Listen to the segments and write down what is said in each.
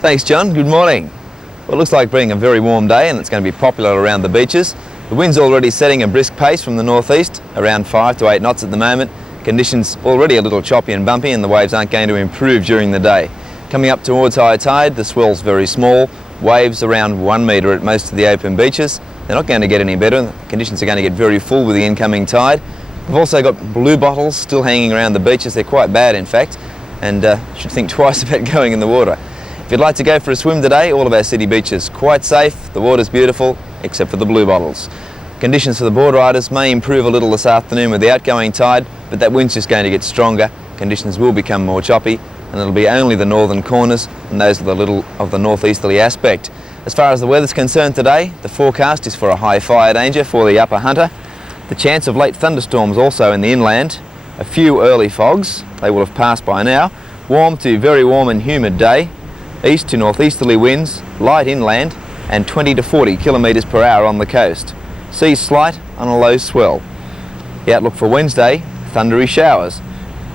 Thanks, John. Good morning. Well, it looks like being a very warm day and it's going to be popular around the beaches. The wind's already setting a brisk pace from the northeast, around 5 to 8 knots at the moment. Conditions already a little choppy and bumpy and the waves aren't going to improve during the day. Coming up towards high tide, the swell's very small, waves around 1 metre at most of the open beaches. They're not going to get any better. The conditions are going to get very full with the incoming tide. We've also got blue bottles still hanging around the beaches. They're quite bad, in fact, and should think twice about going in the water. If you'd like to go for a swim today, all of our city beaches quite safe, the water's beautiful, except for the blue bottles. Conditions for the board riders may improve a little this afternoon with the outgoing tide, but that wind's just going to get stronger. Conditions will become more choppy, and it'll be only the northern corners and those with a little of the northeasterly aspect. As far as the weather's concerned today, the forecast is for a high fire danger for the upper Hunter. The chance of late thunderstorms also in the inland. A few early fogs, they will have passed by now. Warm to very warm and humid day. East to northeasterly winds, light inland, and 20 to 40 kilometres per hour on the coast. Seas slight on a low swell. The outlook for Wednesday, thundery showers.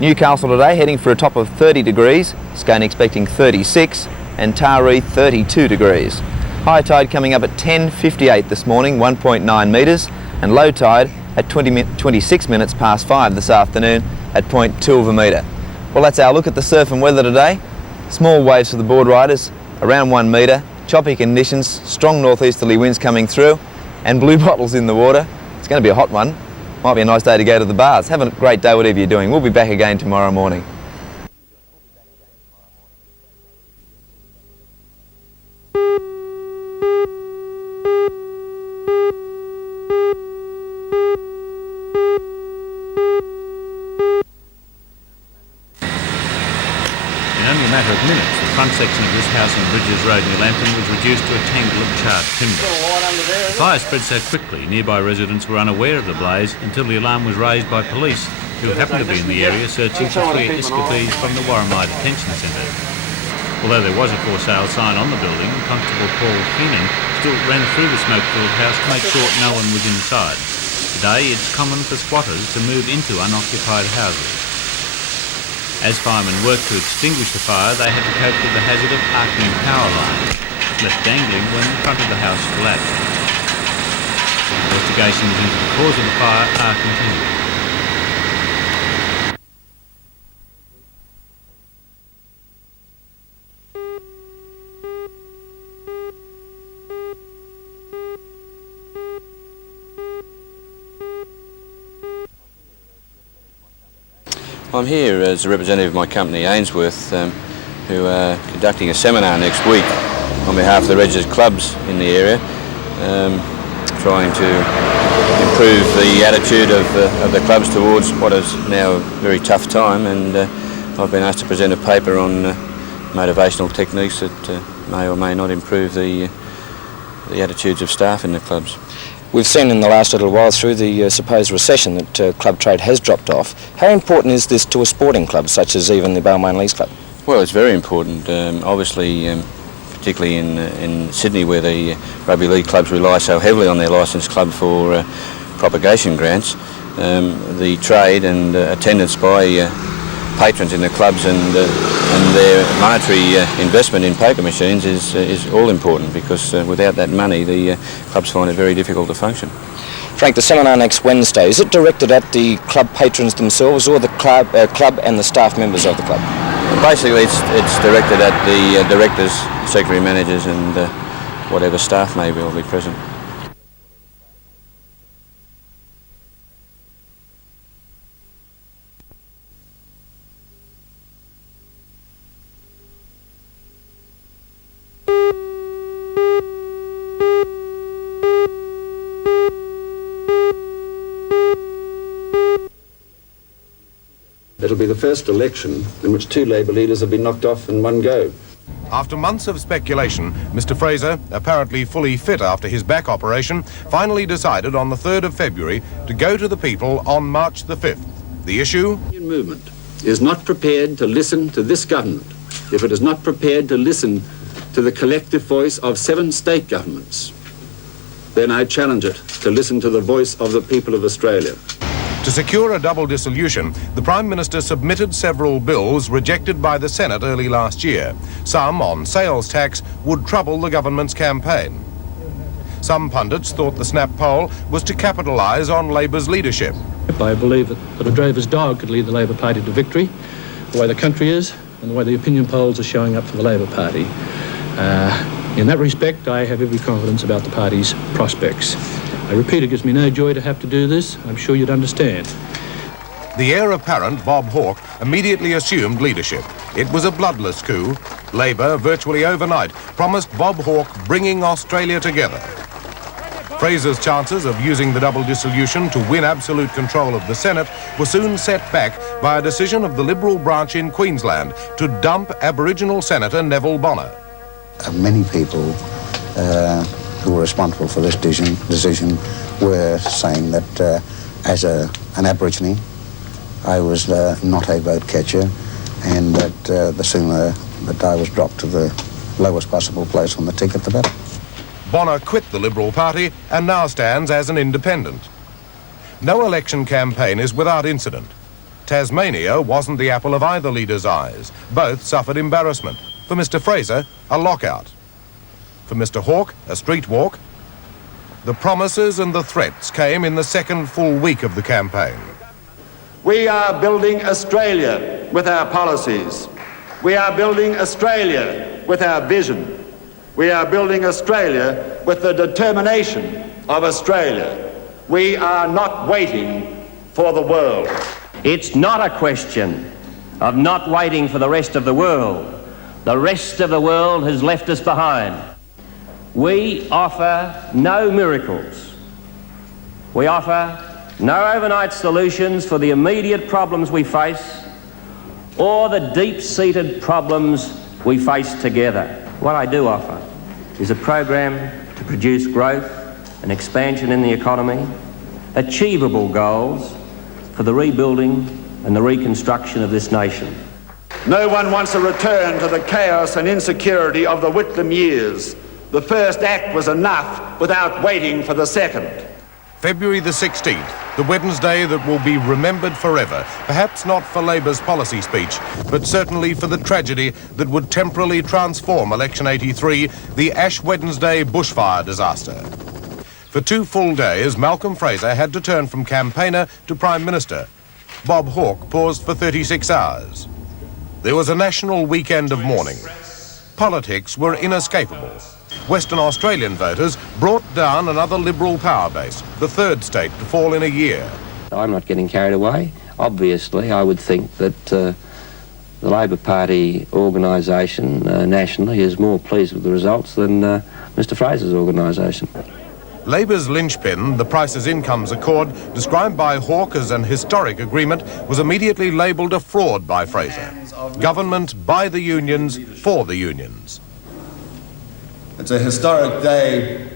Newcastle today heading for a top of 30 degrees, Scone expecting 36, and Taree 32 degrees. High tide coming up at 10:58 this morning, 1.9 metres, and low tide at 26 minutes past 5 this afternoon at 0.2 of a metre. Well, that's our look at the surf and weather today. Small waves for the board riders, around 1 metre, choppy conditions, strong northeasterly winds coming through, and blue bottles in the water. It's going to be a hot one. Might be a nice day to go to the bars. Have a great day whatever you're doing. We'll be back again tomorrow morning. The front section of this house on Bridges Road near Lambton was reduced to a tangle of charred timber. The fire spread so quickly, nearby residents were unaware of the blaze until the alarm was raised by police, who happened to be in the area searching for 3 escapees from the Warramai Detention Centre. Although there was a for sale sign on the building, Constable Paul Keenan still ran through the smoke-filled house to make sure no one was inside. Today, it's common for squatters to move into unoccupied houses. As firemen worked to extinguish the fire, they had to cope with the hazard of arcing power lines, left dangling when the front of the house collapsed. Investigations into the cause of the fire are continuing. I'm here as a representative of my company, Ainsworth, who are conducting a seminar next week on behalf of the registered clubs in the area, trying to improve the attitude of the clubs towards what is now a very tough time, and I've been asked to present a paper on motivational techniques that may or may not improve the attitudes of staff in the clubs. We've seen in the last little while through the supposed recession that club trade has dropped off. How important is this to a sporting club such as even the Balmain Leagues Club? Well, it's very important. Obviously, particularly in Sydney, where the rugby league clubs rely so heavily on their licensed club for propagation grants, the trade and attendance by patrons in the clubs and their monetary investment in poker machines is all important, because without that money the clubs find it very difficult to function. Frank, the seminar next Wednesday, is it directed at the club patrons themselves or the club and the staff members of the club? Basically it's directed at the directors, secretary managers and whatever staff may well be present. It'll be the first election in which 2 Labour leaders have been knocked off in one go. After months of speculation, Mr Fraser, apparently fully fit after his back operation, finally decided on the 3rd of February to go to the people on March the 5th. The issue? The Union movement is not prepared to listen to this government if it is not prepared to listen to the collective voice of 7 state governments. Then I challenge it to listen to the voice of the people of Australia. To secure a double dissolution, the Prime Minister submitted several bills rejected by the Senate early last year. Some, on sales tax, would trouble the government's campaign. Some pundits thought the snap poll was to capitalise on Labor's leadership. I believe that a drover's dog could lead the Labor Party to victory, the way the country is and the way the opinion polls are showing up for the Labor Party. In that respect, I have every confidence about the party's prospects. I repeat, it gives me no joy to have to do this. I'm sure you'd understand. The heir apparent, Bob Hawke, immediately assumed leadership. It was a bloodless coup. Labour, virtually overnight, promised Bob Hawke bringing Australia together. Fraser's chances of using the double dissolution to win absolute control of the Senate were soon set back by a decision of the Liberal branch in Queensland to dump Aboriginal Senator Neville Bonner. Many people who were responsible for this decision were saying that as an Aborigine, I was not a vote catcher, and that the sooner that I was dropped to the lowest possible place on the ticket, the better. Bonner quit the Liberal Party and now stands as an independent. No election campaign is without incident. Tasmania wasn't the apple of either leader's eyes. Both suffered embarrassment. For Mr Fraser, a lockout. For Mr Hawke, a street walk. The promises and the threats came in the second full week of the campaign. We are building Australia with our policies. We are building Australia with our vision. We are building Australia with the determination of Australia. We are not waiting for the world. It's not a question of not waiting for the rest of the world. The rest of the world has left us behind. We offer no miracles. We offer no overnight solutions for the immediate problems we face or the deep-seated problems we face together. What I do offer is a program to produce growth and expansion in the economy, achievable goals for the rebuilding and the reconstruction of this nation. No one wants a return to the chaos and insecurity of the Whitlam years. The first act was enough without waiting for the second. February the 16th, the Wednesday that will be remembered forever, perhaps not for Labour's policy speech, but certainly for the tragedy that would temporarily transform election 83, the Ash Wednesday bushfire disaster. For 2 full days, Malcolm Fraser had to turn from campaigner to Prime Minister. Bob Hawke paused for 36 hours. There was a national weekend of mourning. Politics were inescapable. Western Australian voters brought down another Liberal power base, the third state to fall in a year. I'm not getting carried away. Obviously, I would think that the Labor Party organisation nationally is more pleased with the results than Mr Fraser's organisation. Labour's linchpin, the Prices Incomes Accord, described by Hawke as an historic agreement, was immediately labelled a fraud by Fraser. Government by the unions, for the unions. It's a historic day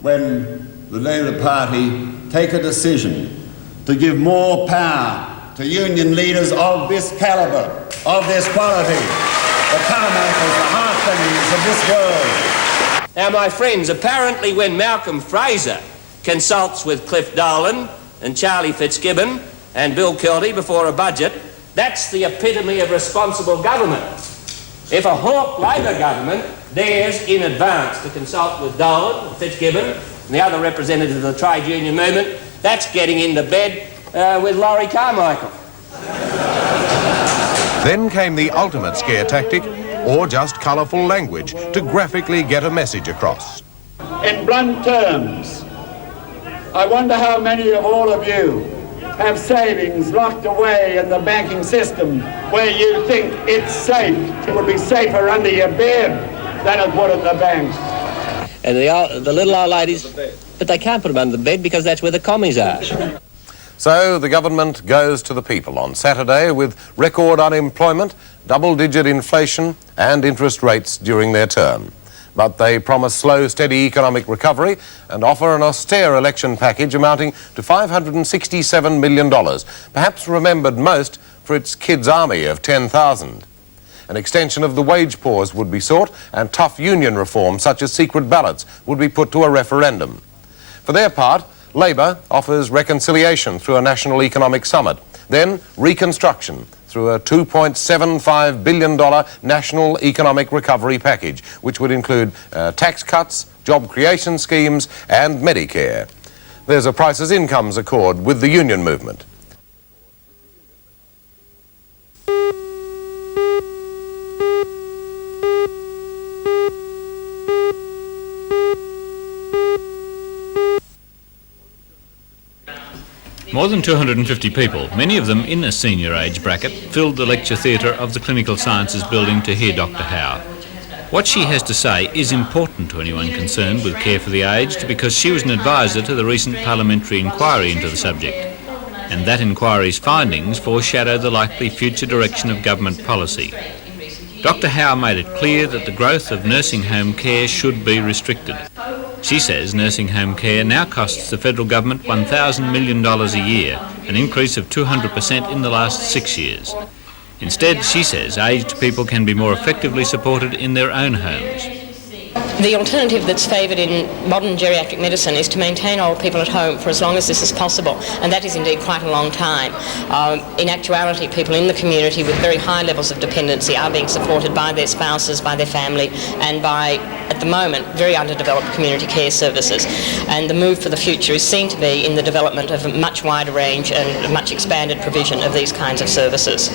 when the Labor Party take a decision to give more power to union leaders of this calibre, of this quality, the carmakers, the heartlanders of this world. Now, my friends, apparently when Malcolm Fraser consults with Cliff Dolan and Charlie Fitzgibbon and Bill Kelty before a budget, that's the epitome of responsible government. If a Hawke Labor government dares in advance to consult with Dolan and Fitzgibbon and the other representatives of the trade union movement, that's getting into bed with Laurie Carmichael. Then came the ultimate scare tactic, or just colourful language to graphically get a message across. In blunt terms, I wonder how many of all of you have savings locked away in the banking system where you think it's safe. It would be safer under your bed than it would in the banks. And the little old ladies, but they can't put them under the bed because that's where the commies are. So the government goes to the people on Saturday with record unemployment, double-digit inflation and interest rates during their term. But they promise slow, steady economic recovery and offer an austere election package amounting to $567 million, perhaps remembered most for its kids' army of 10,000. An extension of the wage pause would be sought, and tough union reform, such as secret ballots, would be put to a referendum. For their part, Labor offers reconciliation through a national economic summit. Then reconstruction through a $2.75 billion national economic recovery package, which would include tax cuts, job creation schemes and Medicare. There's a prices incomes accord with the union movement. More than 250 people, many of them in a senior age bracket, filled the lecture theatre of the Clinical Sciences building to hear Dr. Howe. What she has to say is important to anyone concerned with care for the aged because she was an advisor to the recent parliamentary inquiry into the subject. And that inquiry's findings foreshadow the likely future direction of government policy. Dr. Howe made it clear that the growth of nursing home care should be restricted. She says nursing home care now costs the federal government $1,000 million a year, an increase of 200% in the last 6 years. Instead, she says aged people can be more effectively supported in their own homes. The alternative that's favoured in modern geriatric medicine is to maintain old people at home for as long as this is possible, and that is indeed quite a long time. In actuality, people in the community with very high levels of dependency are being supported by their spouses, by their family, and by, at the moment, very underdeveloped community care services. And the move for the future is seen to be in the development of a much wider range and a much expanded provision of these kinds of services.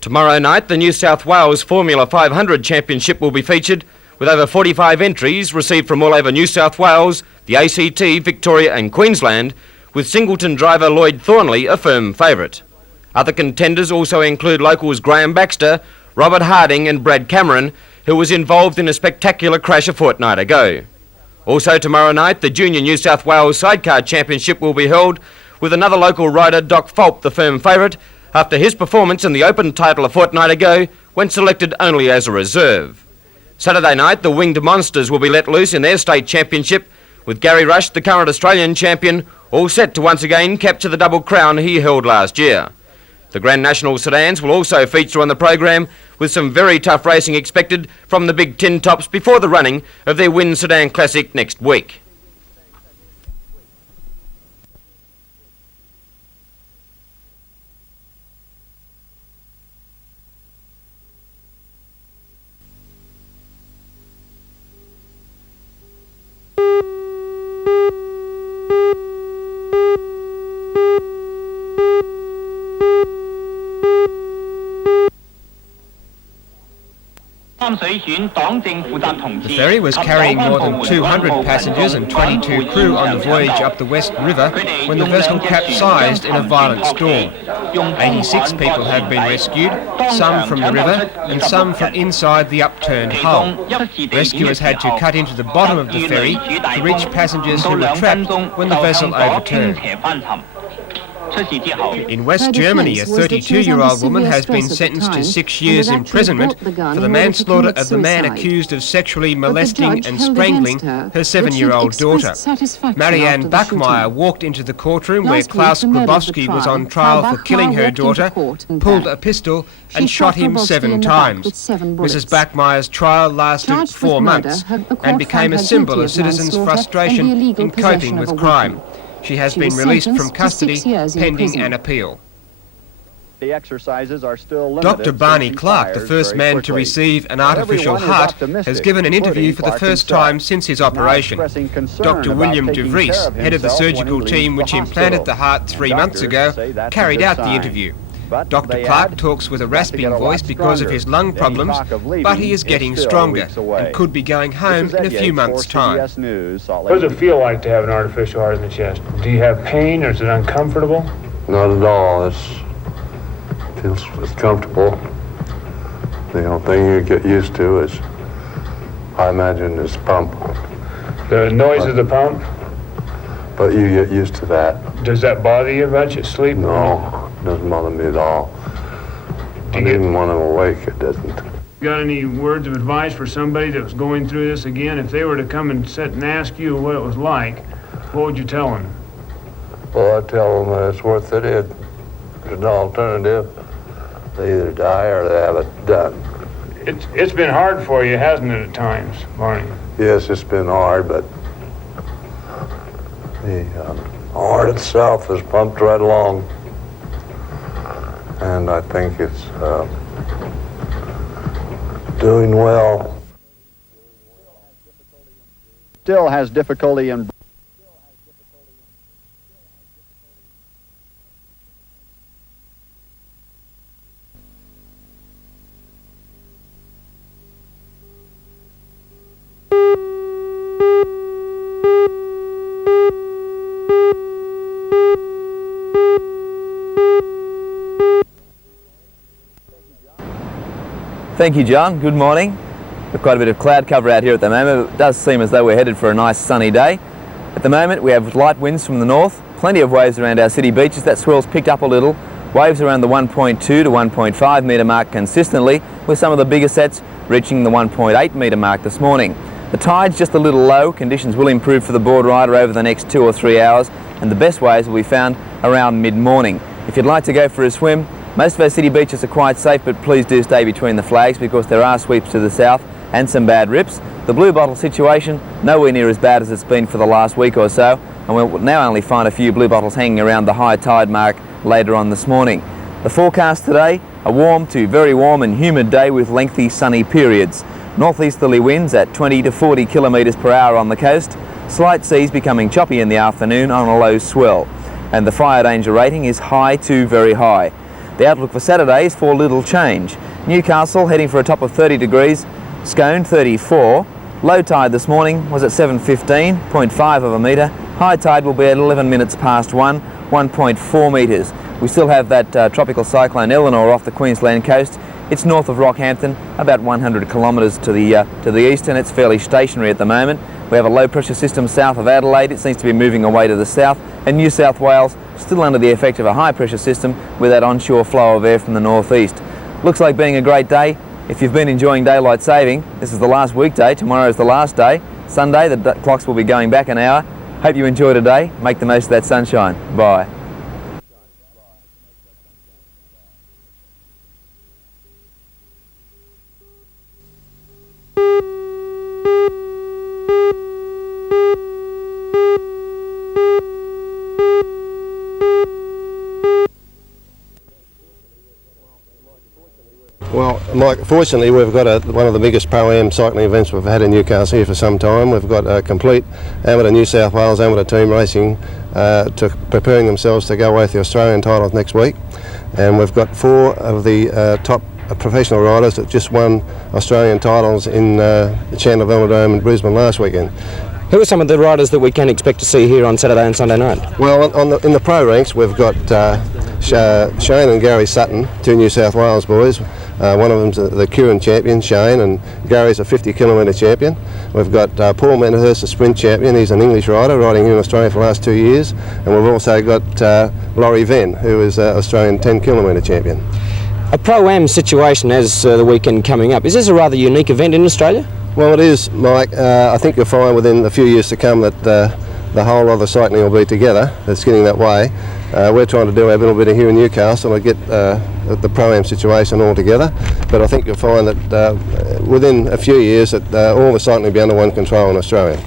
Tomorrow night, the New South Wales Formula 500 Championship will be featured, with over 45 entries received from all over New South Wales, the ACT, Victoria and Queensland, with Singleton driver Lloyd Thornley a firm favourite. Other contenders also include locals Graham Baxter, Robert Harding and Brad Cameron, who was involved in a spectacular crash a fortnight ago. Also tomorrow night, the Junior New South Wales Sidecar Championship will be held, with another local rider, Doc Fulp, the firm favourite, after his performance in the Open title a fortnight ago when selected only as a reserve. Saturday night, the Winged Monsters will be let loose in their state championship, with Gary Rush, the current Australian champion, all set to once again capture the double crown he held last year. The Grand National sedans will also feature on the program, with some very tough racing expected from the big tin tops before the running of their Wynn Sedan Classic next week. The ferry was carrying more than 200 passengers and 22 crew on the voyage up the West River when the vessel capsized in a violent storm. 86 people have been rescued, some from the river and some from inside the upturned hull. Rescuers had to cut into the bottom of the ferry to reach passengers who were trapped when the vessel overturned. In West Germany, a 32-year-old woman has been sentenced to 6 years imprisonment for the manslaughter of the man accused of sexually molesting and strangling her 7-year-old daughter. Marianne Bachmeier walked into the courtroom where Klaus Grabowski was on trial for killing her daughter, pulled a pistol and shot him 7 times. Mrs. Bachmeier's trial lasted 4 months and became a symbol of citizens' frustration in coping with crime. She has been released from custody pending an appeal. The exercises are still limited. Dr. Barney Clark, the first man to receive an artificial heart, has given an interview for the first time since his operation. Dr. William De Vries, head of the surgical team which implanted the heart 3 months ago, carried out the interview. Dr. Clark talks with a rasping voice because of his lung problems, but he is getting stronger and could be going home in a few months' time. What does it feel like to have an artificial heart in the chest? Do you have pain or is it uncomfortable? Not at all. It feels comfortable. The only thing you get used to is, I imagine, is pump. The noise of the pump? But you get used to that. Does that bother you about your sleep? No, it doesn't bother me at all. And even when I'm awake, it doesn't. Got any words of advice for somebody that was going through this again? If they were to come and sit and ask you what it was like, what would you tell them? Well, I'd tell them that it's worth it. There's an alternative. They either die or they have it done. It's been hard for you, hasn't it, at times, Barney? Yes, it's been hard, but the heart itself is pumped right along. And I think it's doing well. Still has difficulty in... Thank you, John. Good morning. We've quite a bit of cloud cover out here at the moment. It does seem as though we're headed for a nice sunny day. At the moment we have light winds from the north, plenty of waves around our city beaches. That swell's picked up a little. Waves around the 1.2 to 1.5 metre mark consistently, with some of the bigger sets reaching the 1.8 metre mark this morning. The tide's just a little low. Conditions will improve for the board rider over the next 2 or 3 hours, and the best waves will be found around mid-morning. If you'd like to go for a swim, most of our city beaches are quite safe, but please do stay between the flags because there are sweeps to the south and some bad rips. The blue bottle situation nowhere near as bad as it's been for the last week or so, and we'll now only find a few blue bottles hanging around the high tide mark later on this morning. The forecast today, a warm to very warm and humid day with lengthy sunny periods. Northeasterly winds at 20 to 40 kilometres per hour on the coast, slight seas becoming choppy in the afternoon on a low swell, and the fire danger rating is high to very high. The outlook for Saturday is for little change. Newcastle heading for a top of 30 degrees, Scone 34. Low tide this morning was at 7:15, 0.5 of a metre. High tide will be at 11 minutes past 1, 1.4 metres. We still have that tropical cyclone Eleanor off the Queensland coast. It's north of Rockhampton, about 100 kilometres to the east, and it's fairly stationary at the moment. We have a low pressure system south of Adelaide. It seems to be moving away to the south, and New South Wales still under the effect of a high pressure system with that onshore flow of air from the northeast. Looks like being a great day. If you've been enjoying daylight saving, this is the last weekday. Tomorrow is the last day. Sunday the clocks will be going back an hour. Hope you enjoy today. Make the most of that sunshine. Bye. Well, Mike, fortunately we've got one of the biggest Pro-Am cycling events we've had in Newcastle here for some time. We've got a complete amateur New South Wales amateur team racing preparing themselves to go away with the Australian titles next week. And we've got 4 of the top professional riders that just won Australian titles in the Chandler Velodrome in Brisbane last weekend. Who are some of the riders that we can expect to see here on Saturday and Sunday night? Well, in the pro ranks we've got Shane and Gary Sutton, 2 New South Wales boys. One of them's the Curran champion, Shane, and Gary's a 50 kilometre champion. We've got Paul Menahurst, a sprint champion. He's an English rider riding here in Australia for the last 2 years. And we've also got Laurie Venn, who is an Australian 10 kilometre champion. A Pro-Am situation as the weekend coming up. Is this a rather unique event in Australia? Well, it is, Mike. I think you'll find within a few years to come that the whole of the cycling will be together. It's getting that way. We're trying to do our little bit here in Newcastle to get the Pro-Am situation all together. But I think you'll find that within a few years that all the cycling will be under one control in Australia.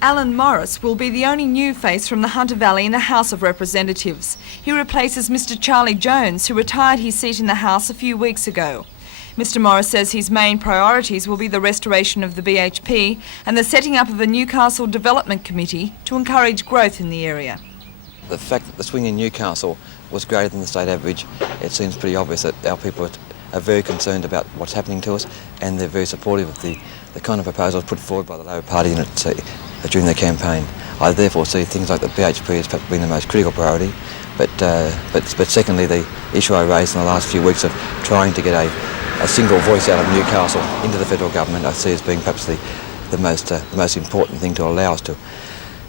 Alan Morris will be the only new face from the Hunter Valley in the House of Representatives. He replaces Mr Charlie Jones, who retired his seat in the House a few weeks ago. Mr Morris says his main priorities will be the restoration of the BHP and the setting up of a Newcastle Development Committee to encourage growth in the area. The fact that the swing in Newcastle was greater than the state average, it seems pretty obvious that our people are very concerned about what's happening to us, and they're very supportive of the kind of proposals put forward by the Labor Party during their campaign. I therefore see things like the BHP as perhaps being the most critical priority, but secondly the issue I raised in the last few weeks of trying to get a a single voice out of Newcastle into the federal government, I see as being perhaps the most important thing to allow us to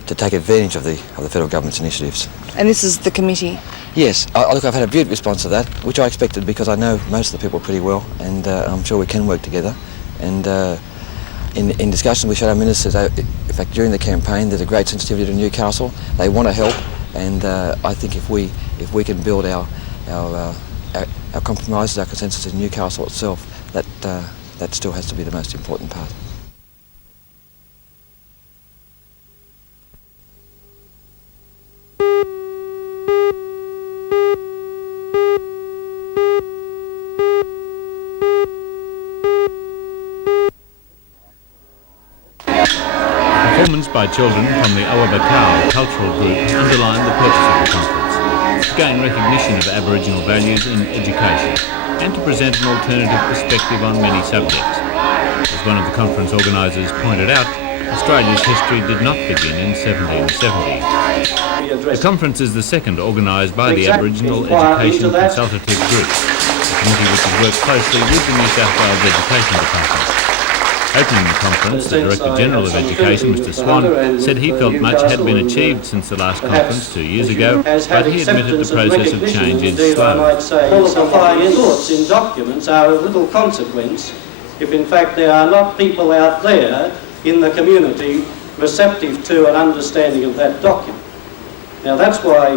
take advantage of the federal government's initiatives. And this is the committee? Yes. Look, I've had a good response to that, which I expected because I know most of the people pretty well, and I'm sure we can work together. And in discussions with shadow ministers, in fact, during the campaign, there's a great sensitivity to Newcastle. They want to help, and I think if we can build our compromises, our consensus in Newcastle itself, that still has to be the most important part. Performance by children from the Awabakal cultural group underlined the purpose of the conference, to gain recognition of Aboriginal values in education and to present an alternative perspective on many subjects. As one of the conference organisers pointed out, Australia's history did not begin in 1770. The conference is the second organised by the Aboriginal Education Consultative Group, a committee which has worked closely with the New South Wales Education Department. Opening the conference, the Director General of Education, Mr Swan, said he felt much had been achieved since the last conference 2 years ago, but he admitted the process of change is slow. Falsifying thoughts in documents are of little consequence if in fact there are not people out there in the community receptive to an understanding of that document. Now that's why